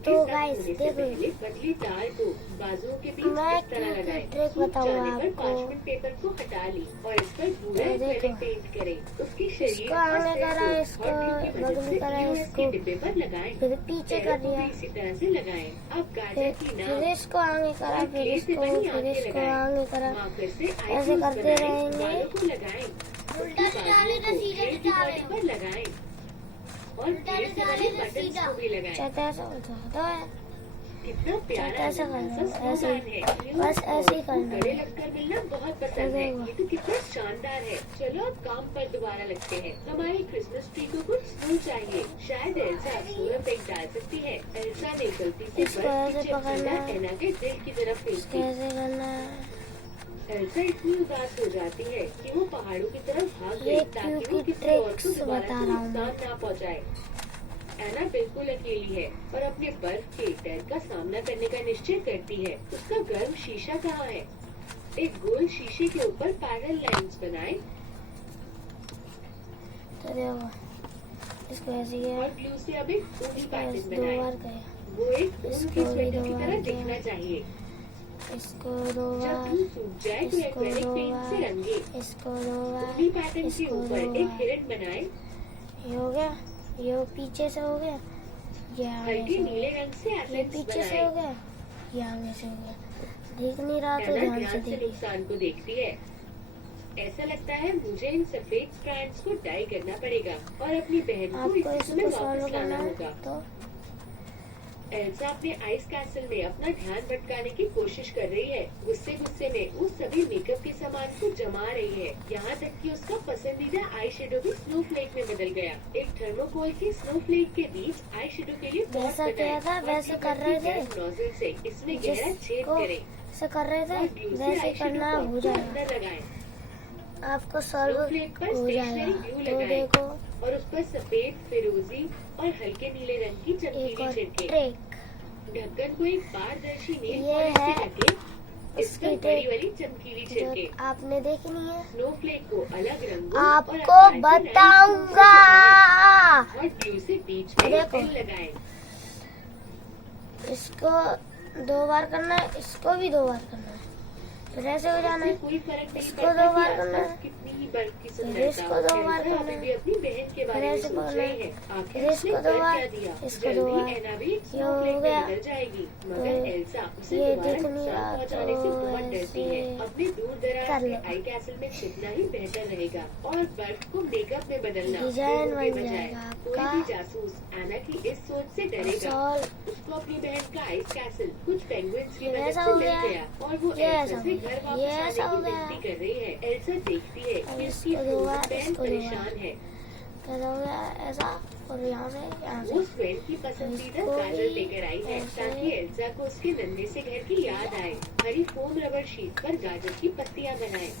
तो गाइस देखो, पतली तार को बाजुओं के बीच मैं इस तरह लगाएं। ट्रिक बताऊंगा आपको। पार्चमेंट पेपर को हटा ली और इस पर भूरा एक्रेलिक पेंट करें। उसके शरीर इसको आगे करा, इसको बगल करा, इसको डिब्बे पर लगाएं। फिर पीछे कर दिया, इसी तरह से लगाएं। अब गाजर की फिर इसको आगे करा, फिर इसको आगे करा, ऐसे करते रहेंगे। को लगाएं। उल्टा पर लगाएं और बटन्स को भी लगाएं। चाहते ऐसा होता है, कितना प्यारा ऐसा करना, ऐसे है। बस ऐसे ही करना गले है। लगकर मिलना बहुत पसंद है। ये तो कितना शानदार है। चलो अब काम पर दोबारा लगते हैं। हमारी क्रिसमस ट्री को कुछ स्नू चाहिए। शायद एल्सा सोलर पेंट डाल सकती है। एल्सा ने गलती से इसको ऐसे पकड़ना है, एना के दिल की तरफ फेंक दी। कैसे करना है। एल्सा इतनी उदास हो जाती है कि वो पहाड़ों की तरफ भाग ये गई ताकि वो क्योंकि किसी और को ट्रिक्स दोबारा बता से रहा हूँ नुकसान ना पहुंचाए। एना बिल्कुल अकेली है और अपने बर्फ के डर का सामना करने का निश्चय करती है। उसका गर्म शीशा कहाँ है? एक गोल शीशे के ऊपर पैरेलल लाइंस बनाएं तो देखो, इसको ऐसे किया, और ग्लू से अब एक ऊनी पैटर्न बस 2 बनाएं। बार किया, वो एक ऊन इसको की भी स्वेटर 2 की बार तरह किया, दिखना चाहिए। इसको 2 जब बार, ग्लू सूख जाए तो इसको एक्रेलिक 2 पेंट से बार, रंगे। इसको 2 बार, ऊनी पैटर्न के इसको ऊपर 2 एक बार। हिरन बनाएं। ये हो गया, ये पीछे से हो गया, ये आगे हल्के से हो नीले गया, रंग से ये एपेक्स पीछे से बनाएं। हो गया, ये आगे से हो गया। देख नहीं रहा तो एना ध्यान से ध्यान से देखिए। नुकसान को देखती है। ऐसा लगता है मुझे इन सफेद स्ट्रैंड्स को डाई करना पड़ेगा और अपनी बहन को आपको इस समय इसको सॉल्व वापस करना लाना है होगा। तो एल्सा अपने आइस कैसल में अपना ध्यान भटकाने की कोशिश कर रही है। गुस्से गुस्से में वो सभी मेकअप के सामान को जमा रही है, यहाँ तक कि उसका पसंदीदा आई शेडो भी स्नोफ्लेक में बदल गया। एक थर्मोकोल के स्नोफ्लेक के बीच आई शेडो के लिए पॉट वैसा बनाएं क्या था, और वैसे कर रहे थे, नोजल से इसमें गहरा छेद जिसको करें से कर रहे थे और ग्लू से वैसे आई करना शेडो हो को जाएगा, अंदर लगाएं। आपको सॉल्व स्नोफ्लेक पर हो स्टेशनरी जाएगा। ग्लू तो लगाएं देखो, और उस पर सफेद, फिरोजी और हल्के नीले रंग की एक चमकीली और छिड़कें। ट्रिक, ढक्कन को एक पारदर्शी नेल ये पॉलिश से है ढकें। इस उसकी पर बड़ी ट्रिक वाली चमकीली जो छिड़कें। आपने देखी नहीं है, स्नोफ्लेक को अलग रंगों और आपको आकार के बताऊंगा। और ग्लू से बीच में देखो। पिन लगाएं। इसको 2 बार करना है, इसको भी 2 बार करना है, फिर ऐसे हो जाना इससे है, कोई फर्क नहीं इसको पड़ता 2 कि बार करना आसपास है, कितनी ही बर्फ की फिर सुंदरता इसको हो। 2 बार एल्सा करना अभी है, भी अपनी बहन के फिर बारे में ऐसे सोच पकड़ना रही है, है। आखिर फिर उसने इसको 2 कर बार, क्या दिया? इसको 2 जल्दी बार, एना भी एक ये स्नोफ्लेक हो में गया। बदल जाएगी, मगर तो एल्सा उसे ये दोबारा दिख नहीं नुकसान रहा पहुंचाने से तो बहुत डरती है। ऐसे अपने दूर दराज कर के लो। आई कैसल में छिपना ही बेहतर रहेगा और बर्फ को मेकअप में बदलना डिजाइन लोगों के बन बजाय। जाएगा कोई आपका। भी जासूस एना की इस सोच से डरेगा। सॉल्व, उसको अपनी बहन का आइस कैसल कुछ पेंगुइन्स की ये मदद ऐसा से हो मिल गया, गया और वो ये एल्सा ऐसा से हो घर गया, वापस ये आने ऐसा की हो गया। विनती कर रही है। एल्सा देखती है अब कि उसकी इसको 2 बार, बहन इसको 2 परेशान बार, है। कैसा हो गया ऐसा, और यहाँ से वो स्वेन की पसंदीदा इसको काजल भी लेकर आई है ऐसे। ताकि एल्सा को उसके नन्हे से घर की याद आए। हरी फोम रबर शीट पर गाजर की पत्तियां बनाएं।